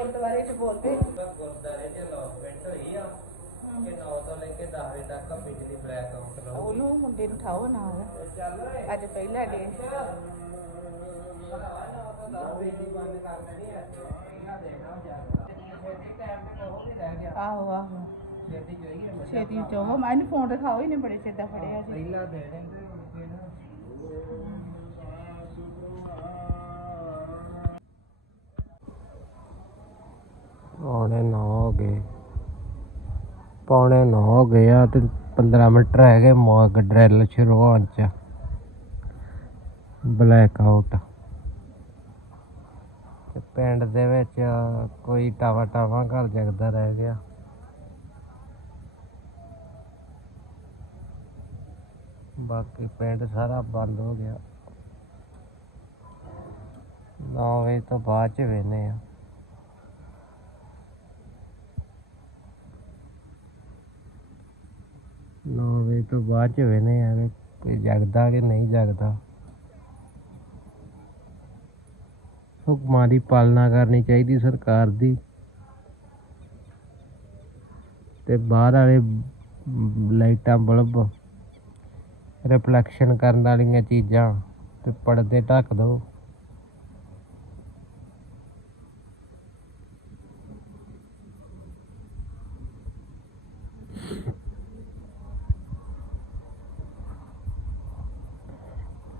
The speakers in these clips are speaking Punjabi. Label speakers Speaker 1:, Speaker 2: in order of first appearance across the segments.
Speaker 1: ਗੁਰਦੁਆਰੇ 'ਚ ਬੋਲਦੇ।
Speaker 2: ਗੁਰਦਾਰੇ ਚ ਅਨਾਉਂਸਮੈਂਟ ਹੋਈ ਆ ਕਿ 9 ਤੋਂ ਲੈ ਕੇ 10 ਵਜੇ ਤੱਕ ਬਿਜਲੀ ਬਲੈਕ ਆਊਟ ਰਹੂਗੀ
Speaker 1: ਉਹਨੂੰ ਮੁੰਡੇ ਨੂੰ ਠਾਓ
Speaker 2: ਓਏ
Speaker 1: ਅੱਜ ਪਹਿਲਾ ਡੇ ਆਹੋ ਆਹੋ।
Speaker 2: ਛੇਤੀ
Speaker 1: ਚੋਹ ਮੈਨੂੰ ਫੋਨ ਦਿਖਾਓ ਇਹਨੇ ਬੜੇ ਦਾ ਫੜਿਆ ਜੀ
Speaker 2: ਪਹਿਲਾਂ ਦੇ ਦਿੰਦੇ ਪੌਣੇ 9 ਹੋ ਗਏ। ਪੌਣੇ 9 ਹੋ ਗਏ ਆ ਤੇ 15 ਮਿੰਟ ਰਹਿ ਗਏ ਮੌਕ ਡਰਿਲ ਸ਼ੁਰੂ ਹੋਣ ਚ। ਬਲੈਕ ਆਊਟ ਤੇ ਪਿੰਡ ਦੇ ਵਿੱਚ ਕੋਈ ਟਾਵਾ ਟਾਵਾ ਘਰ ਜਗਦਾ ਰਹਿ ਗਿਆ। ਬਾਕੀ ਪਿੰਡ ਸਾਰਾ ਬੰਦ ਹੋ ਗਿਆ। 9 ਵਜੇ ਤੋਂ ਬਾਅਦ ਚ ਵੇਨੇ ਆ। ਨੌ ਤੋਂ ਬਾਅਦ ਚ ਵੇਨੇ ਆ ਕੋਈ ਜਗਦਾ ਕਿ ਨਹੀਂ ਜਗਦਾ। ਹੁਕਮਾਂ ਦੀ ਪਾਲਣਾ ਕਰਨੀ ਚਾਹੀਦੀ ਸਰਕਾਰ ਦੀ। ਤੇ ਬਾਹਰ ਵਾਲੇ ਲਾਈਟਾਂ, ਬਲਬ ਰਿਫਲੈਕਸ਼ਨ ਕਰਨ ਵਾਲੀਆਂ ਚੀਜ਼ਾਂ ਤੇ ਪਰਦੇ ਢੱਕ ਦੋ।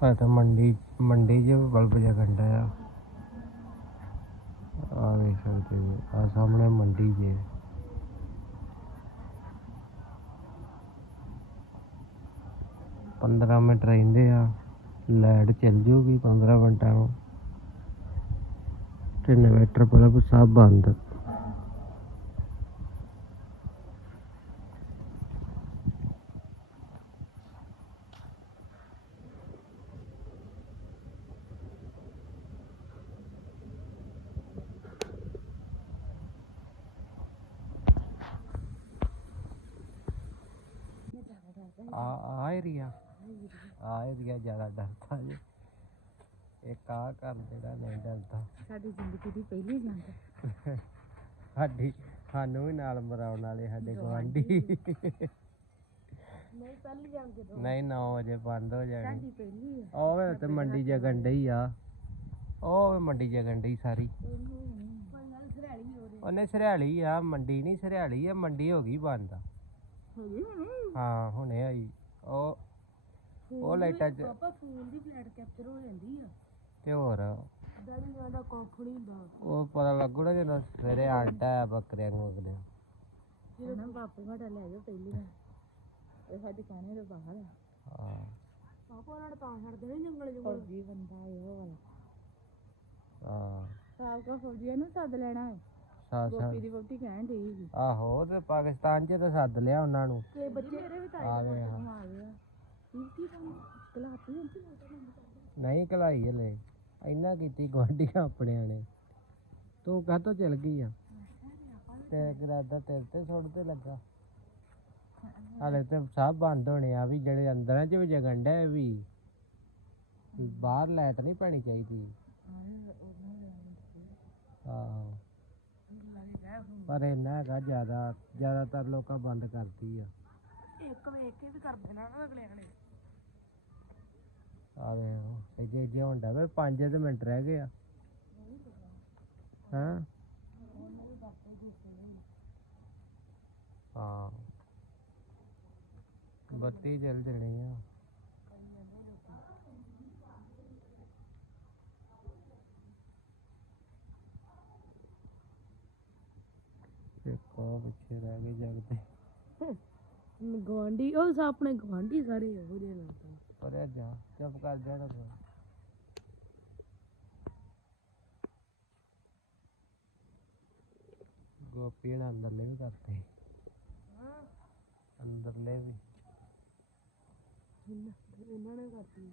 Speaker 2: ਆ ਤਾਂ ਮੰਡੀ ਮੰਡੀ 'ਚ ਬਲਬ ਜਗਣ ਡਿਆ ਆ। ਵੇਖ ਸਕਦੇ ਜੀ ਆ ਸਾਹਮਣੇ ਮੰਡੀ ਜੇ। ਪੰਦਰਾਂ ਮਿੰਟ ਰਹਿੰਦੇ ਆ, ਲਾਈਟ ਚੱਲ ਜੂਗੀ 15 ਮਿੰਟਾਂ ਨੂੰ। ਤੇ ਇਨਵੇਟਰ ਬਲਬ ਸਭ ਬੰਦ। ਆ ਆ ਏਰੀਆ ਆ। ਏਰੀਆ ਜ਼ਿਆਦਾ ਡਰਦਾ ਜੀ। ਇੱਕ ਆ ਘਰ ਜਿਹੜਾ ਨਹੀਂ ਡਰਦਾ।
Speaker 1: ਸਾਡੀ ਜ਼ਿੰਦਗੀ ਦੀ ਪਹਿਲੀ ਜੰਗ
Speaker 2: ਸਾਡੀ ਸਾਨੂੰ ਵੀ ਨਾਲ ਮਰਾਉਣ ਵਾਲੇ ਸਾਡੇ ਗਵਾਂਢੀ
Speaker 1: ਨਹੀਂ ਪਹਿਲੀ ਜੰਗ ਜਦੋਂ।
Speaker 2: ਨਹੀਂ 9 ਵਜੇ ਬੰਦ ਹੋ ਜਾਣੀ।
Speaker 1: ਸਾਡੀ ਪਹਿਲੀ ਆ।
Speaker 2: ਉਹ ਵੇ ਤੇ ਮੰਡੀ ਜਗਣ ਡਈ ਆ। ਉਹ ਮੰਡੀ ਜਗਣ ਡਈ ਸਾਰੀ। ਉਹਨੇ ਸਰਿਆਲੀ ਆ ਮੰਡੀ ਨਹੀਂ ਸਰਿਆਲੀ ਆ ਮੰਡੀ ਹੋ ਗਈ ਬੰਦ ਆ ਹਾਂ ਹੁਣੇ ਆਈ। ਉਹ ਉਹ ਲਾਈਟਾਂ ਚ
Speaker 1: ਪਾਪਾ ਫੋਨ ਦੀ ਫਲੈਟ ਕੈਪਚਰ ਹੋ ਜਾਂਦੀ ਆ।
Speaker 2: ਤੇ ਹੋਰ?
Speaker 1: ਡੈਡੀ ਕਹਿੰਦਾ ਕੁੱਖ ਨਹੀਂ ਹੁੰਦਾ।
Speaker 2: ਉਹ ਪਤਾ ਲੱਗੂ ਨਾ ਜਦੋਂ ਸਵੇਰੇ ਆਂਡਾ ਆ ਬੱਕਰਿਆਂ ਨੂੰ ਅਗਲੇ।
Speaker 1: ਨਾ ਬਾਪੂ ਸਾਡਾ ਲੈ ਜਾ ਪਹਿਲੀ ਵਾਰ। ਇਹ ਸਾਡੀ ਕਾਨੇ ਦੇ ਬਾਹਰ ਆ।
Speaker 2: ਹਾਂ।
Speaker 1: ਪਾਪਾ ਉਹਨਾਂ ਨੇ ਤਾਂ ਛੱਡ ਦੇਣੇ ਜੰਗਲ ਜੰਗਲ। ਫੌਜੀ ਬੰਦਾ ਇਹ ਵਾਲਾ।
Speaker 2: ਹਾਂ।
Speaker 1: ਸਾਬ ਕਾ ਫੌਜੀ ਨੂੰ ਸੱਦ ਲੈਣਾ। ਹੈ
Speaker 2: ਸਾ ਸਾ
Speaker 1: ਗੋਪੀ ਦੀ ਵੋਟੀ ਕਹਿਣ ਢਈ ਸੀ।
Speaker 2: ਆਹੋ ਤੇ ਪਾਕਿਸਤਾਨ ਚ ਤਾਂ ਸੱਦ ਲਿਆ ਉਹਨਾਂ ਨੂੰ।
Speaker 1: ਤੇ ਬੱਚੇ ਮੇਰੇ ਵੀ ਤਾਏ
Speaker 2: ਆ ਗਏ ਹਾਂ।
Speaker 1: ਆ ਗਏ ਆ ਕੀ ਕੀ ਕੰਮ ਕਲਾਤੀ ਹੁੰਦੀ
Speaker 2: ਨਹੀਂ ਕਲਾਈ ਹਲੇ। ਇੰਨਾ ਕੀਤੀ ਗੁਆਂਢੀਆਂ ਆਪਣਿਆਂ ਨੇ। ਤੂੰ ਕਾਹਤੋਂ ਚਲ ਗਈ ਆ? ਤੇ ਇਰਾਦਾ ਤੇਰੇ ਤੇ ਸੁੱਟ ਤੇ ਲੱਗਾ। ਹਲੇ ਤੇ ਸਭ ਬੰਦ ਹੋਣੇ ਆ ਵੀ ਜਿਹੜੇ ਅੰਦਰਾਂ ਚ ਵੀ ਜਗਣ ਡਿਆ ਇਹ ਵੀ। ਵੀ ਬਾਹਰ ਲਾਈਟ ਨਹੀਂ ਪੈਣੀ ਚਾਹੀਦੀ। ਆਹੋ। ਪਰ ਇੰਨਾ ਹੈਗਾ ਜ਼ਿਆਦਾ ਜ਼ਿਆਦਾਤਰ ਲੋਕਾਂ ਬੰਦ ਕਰਤੀ ਆ।
Speaker 1: ਇੱਕ ਵੇਖ ਕੇ ਵੀ ਕਰ ਦੇਣਾ ਨਾ ਅਗਲਿਆਂ ਨੇ
Speaker 2: ਆ ਵੇ ਇੱਥੇ ਜੇ ਹੁੰਦਾ ਵੇ 5 ਮਿੰਟ ਰਹਿ ਗਏ ਆ। ਹਾਂ? ਹਾਂ। ਬੱਤੀ ਜਲ ਜਣੀ ਆ। ਕੋ ਪਿੱਛੇ ਰਹਿ ਗਏ ਜਗਦੇ
Speaker 1: ਗਵਾਂਢੀ ਉਹ ਸਾ ਆਪਣੇ ਗਵਾਂਢੀ ਸਾਰੇ ਇਹੋ ਜਿਹੇ ਲੱਗਦੇ
Speaker 2: ਪਰੇ ਜਾ ਚੁੱਪ ਕਰ ਜਾ ਨਾ ਤੂੰ ਗੋਪੀ ਨੇ ਅੰਦਰਲੇ ਵੀ ਕਰਤੇ। ਅੰਦਰਲੇ ਵੀ।
Speaker 1: ਇਹਨਾਂ ਨੇ ਕਰਤੀ।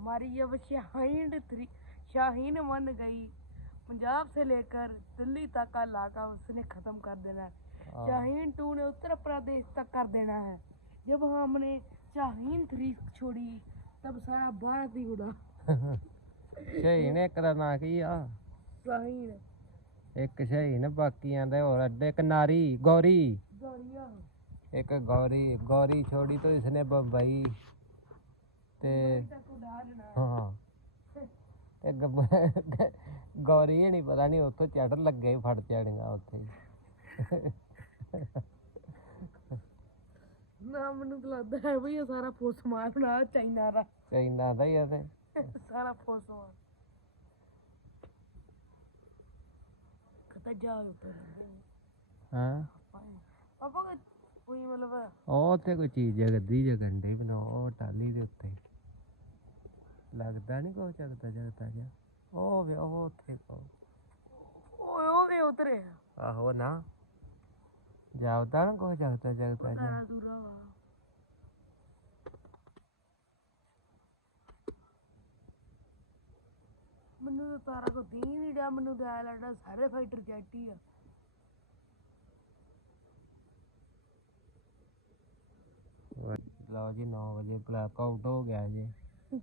Speaker 3: मारी जब शाहीन थ्री शाहीन वन गई पंजाब से लेकर दिल्ली तक का इलाका उसने खत्म कर देना है
Speaker 2: हाँ।
Speaker 3: शाहीन टू ने उत्तर प्रदेश तक कर देना है जब हमने शाहीन थ्री छोड़ी तब सारा भारत ही उड़ा
Speaker 2: ਸ਼ਹੀਨ ਇੱਕ ਦਾ ਨਾਂ ਕੀ ਆ
Speaker 3: शाहीन
Speaker 2: ਇੱਕ ਸ਼ਹੀਨ ਬਾਕੀਆਂ ਦੇ ਹੋਰ ਅੱਡੇ ਇੱਕ ਨਾਰੀ ਗੌਰੀ
Speaker 3: गौरिया
Speaker 2: ਇੱਕ ਗੌਰੀ ਗੌਰੀ ਛੋੜੀ ਤੋਂ ਇਸਨੇ ਬੰਬਈ ਤੇ ਹਾਂ। ਤੇ ਗੌਰੀ ਨਹੀਂ ਪਤਾ ਨਹੀਂ ਉੱਥੋਂ ਚੜ ਲੱਗੇ ਫੜ ਚੜੀਆਂ ਉੱਥੇ
Speaker 3: ਨਾ ਮੈਨੂੰ ਤਾਂ ਹੈ ਵੀ ਇਹ ਸਾਰਾ ਫੋਸ ਮਾਰ ਬਣਾ ਚਾਈਨਾ ਦਾ।
Speaker 2: ਚਾਈਨਾ ਦਾ ਹੀ ਆ ਤੇ।
Speaker 3: ਸਾਰਾ ਫੋਸ ਮਾਰ ਕਤਾ ਜਾ ਉੱਪਰ
Speaker 2: ਹਾਂ।
Speaker 3: ਪਾਪਾ ਕੋਈ ਮਤਲਬ
Speaker 2: ਉਹ ਉੱਥੇ ਕੋਈ ਚੀਜ਼ ਜਗਦੀ ਜਗੰਡੇ ਬਣਾ ਟਾਲੀ ਦੇ ਉੱਤੇ। ਲੱਗਦਾ ਨਹੀਂ ਕੋਈ ਜਗਦਾ ਜਗਦਾ ਜਿਹਾ। ਉਹ ਵੇ ਉਹ ਉੱਥੇ ਕੋ
Speaker 3: ਓਏ ਓਏ ਉਤਰੇ
Speaker 2: ਆਹੋ ਨਾ। ਜਾਉਦਾ ਨਾ ਕੋਈ ਜਗਦਾ ਜਗਦਾ
Speaker 3: ਸਾਰਾ ਦੂਰਾ ਵਾ। ਮੈਨੂੰ ਤਾਂ ਤਾਰਾ ਕੋ ਦੀ ਨਹੀਂ ਡਿਆ ਮੈਨੂੰ ਤਾਂ ਐ ਲੱਗਦਾ ਸਾਰੇ ਫਾਈਟਰ ਜੈਟ ਹੀ ਆ।
Speaker 2: ਲਓ ਜੀ 9 ਵਜੇ ਬਲੈਕ ਆਊਟ ਹੋ ਗਿਆ ਜੀ।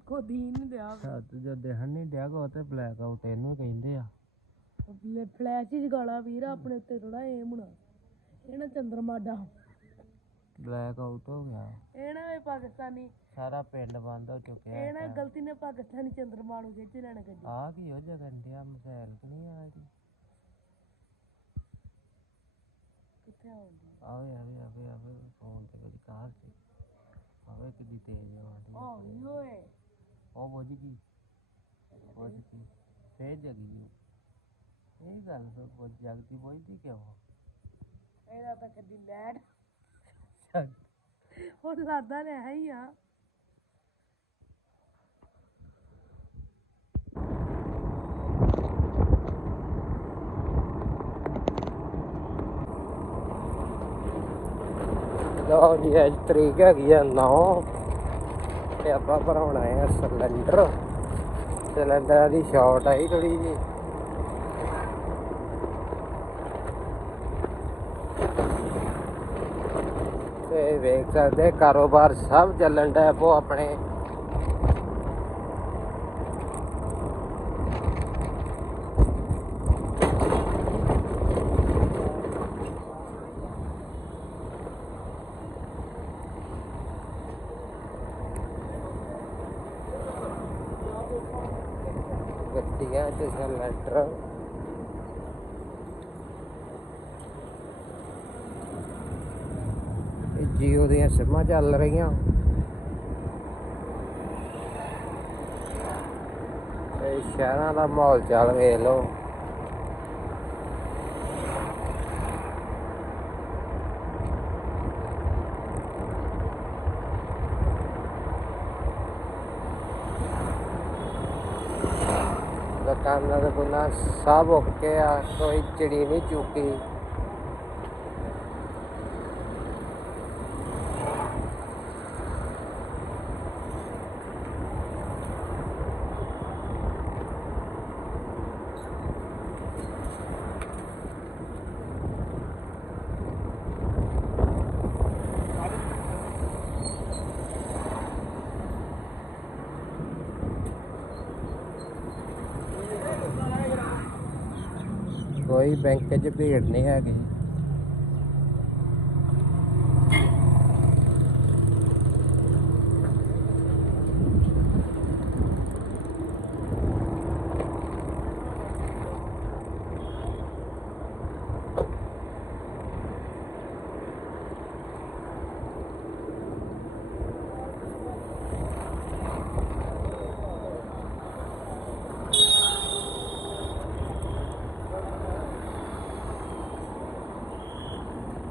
Speaker 3: ਕੋ ਦੀ ਨਹੀਂ ਡਿਆ
Speaker 2: ਸੱਤ ਜੋ ਦਿਖਣ ਨਹੀਂ ਡਿਆ ਕੋ ਤੇ ਬਲੈਕ ਆਊਟ ਇਹਨੂੰ ਕਹਿੰਦੇ ਆ।
Speaker 3: ਫਲੈਸ਼ ਹੀ ਜਗਾਲਾ ਵੀਰ ਆਪਣੇ ਉੱਤੇ ਥੋੜਾ ਏਮ ਹੋਣਾ। ਇਹ ਨਾ ਚੰਦਰਮਾ ਡਾ
Speaker 2: ਬਲੈਕ ਆਊਟ ਹੋ ਗਿਆ।
Speaker 3: ਇਹ ਨਾ ਵੀ ਪਾਕਿਸਤਾਨੀ।
Speaker 2: ਸਾਰਾ ਪਿੰਡ ਬੰਦ ਹੋ ਚੁੱਕਿਆ
Speaker 3: ਇਹ ਨਾ ਗਲਤੀ ਨੇ ਪਾਕਿਸਤਾਨੀ ਚੰਦਰਮਾ ਨੂੰ ਖਿੱਚ ਲੈਣ ਗੱਡੀ।
Speaker 2: ਆ ਕੀ ਹੋ ਜਗਨ ਡਿਆ ਮਸੈਲ ਕਿ ਨਹੀਂ ਆ ਜੀ
Speaker 3: ਕਿੱਥੇ ਆਉਂਦੀ
Speaker 2: ਆਵੇ ਆਵੇ ਆਵੇ ਆਵੇ ਫੋਨ ਤੇ ਕੁਝ ਕਾਰ ਚ ਆਵੇ ਤੇਜ਼ ਆਉਂਦੀ
Speaker 3: ਓਏ
Speaker 2: ਉਹ ਬੁੱਝ ਗਈ। ਬੁੱਝ ਗਈ। ਫੇਰ ਜਗੀ ਇਹ ਗੱਲ ਤੋਂ ਬੁੱਝ ਜਗਦੀ ਬੁੱਝਦੀ ਕਿਉਂ
Speaker 3: ਇਹਦਾ ਤਾਂ ਕਦੀ ਲੈਟ। ਹੁਣ ਲੱਗਦਾ ਲੈ ਹੈ ਹੀ ਆ।
Speaker 2: ਲਓ ਜੀ ਅੱਜ ਤਰੀਕ ਹੈਗੀ ਆ 9 ਤੇ ਆਪਾਂ ਭਰਾਉਣਾ ਹੈ ਸਿਲੰਡਰ। ਸਿਲੰਡਰ ਦੀ ਸ਼ਾਰਟ ਆਈ ਥੋੜੀ ਜੀ ਤੇ ਵੇਖ ਸਕਦੇ ਕਾਰੋਬਾਰ ਸਭ ਚੱਲਣ ਦਾ ਆਪੋ ਆਪਣੇ ਗੱਡੀਆਂ ਚ ਸਿਲੰਡਰ ਜੀਓ ਦੀਆਂ ਸਿਮਾਂ ਚੱਲ ਰਹੀਆਂ। ਇਹ ਸ਼ਹਿਰਾਂ ਦਾ ਮਾਹੌਲ ਚੱਲ ਵੇਖ ਲਓ। ਦੁਕਾਨਾਂ ਦੇ ਕੋਲ ਸਭ ਓਕੇ ਆ ਕੋਈ ਚਿੜੀ ਨਹੀਂ ਚੁੱਕੀ। ਕੋਈ ਬੈਂਕ 'ਚ ਭੀੜ ਨਹੀਂ ਹੈਗੀ।